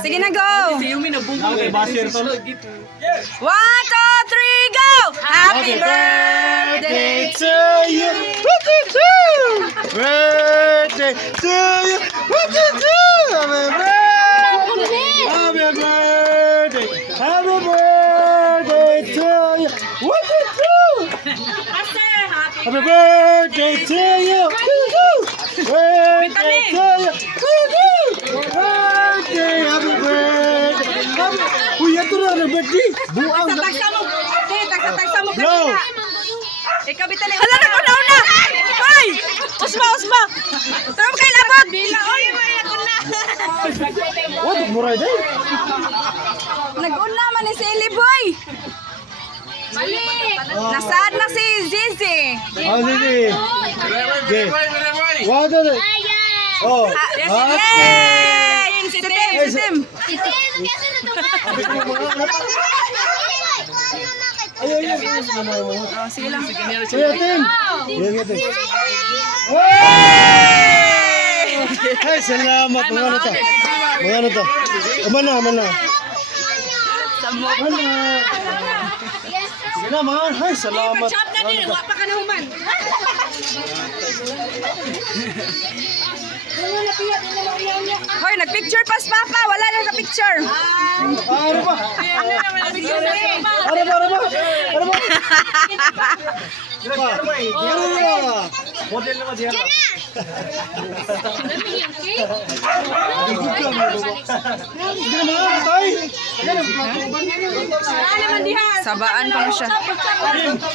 Sige na, go! Okay, basir to. 1, 2, 3, go! Happy birthday! to you. Birthday to you. Happy birthday. Happy birthday to you. Happy birthday to you. Birthday to you. Birthday. Happy birthday. Uy, ito na ang birthday. Buang na. Tagsa mo Go. kanina. Ikaw bitali. Hala na ko na una. Hoy! Usma. Tama kay labot. Bila oy, may ako na. What? Muray day. Nag-una man ni si Eli Boy. Nasaan na si Zizi? Ah, sige. Okay. Wow, dali. Oh. Yay! Si Tim. Ay. Oh, sige lang. Sige, Tim. Sige, Tim. Ay, salamat. Mga ano to? Mana. Mana. Sige naman. Ay, salamat. Hoy, nag-picture pa si Papa. Wala na sa picture. Ano ba? Ano ba? Model naman diyan. Sabaan pa mo siya.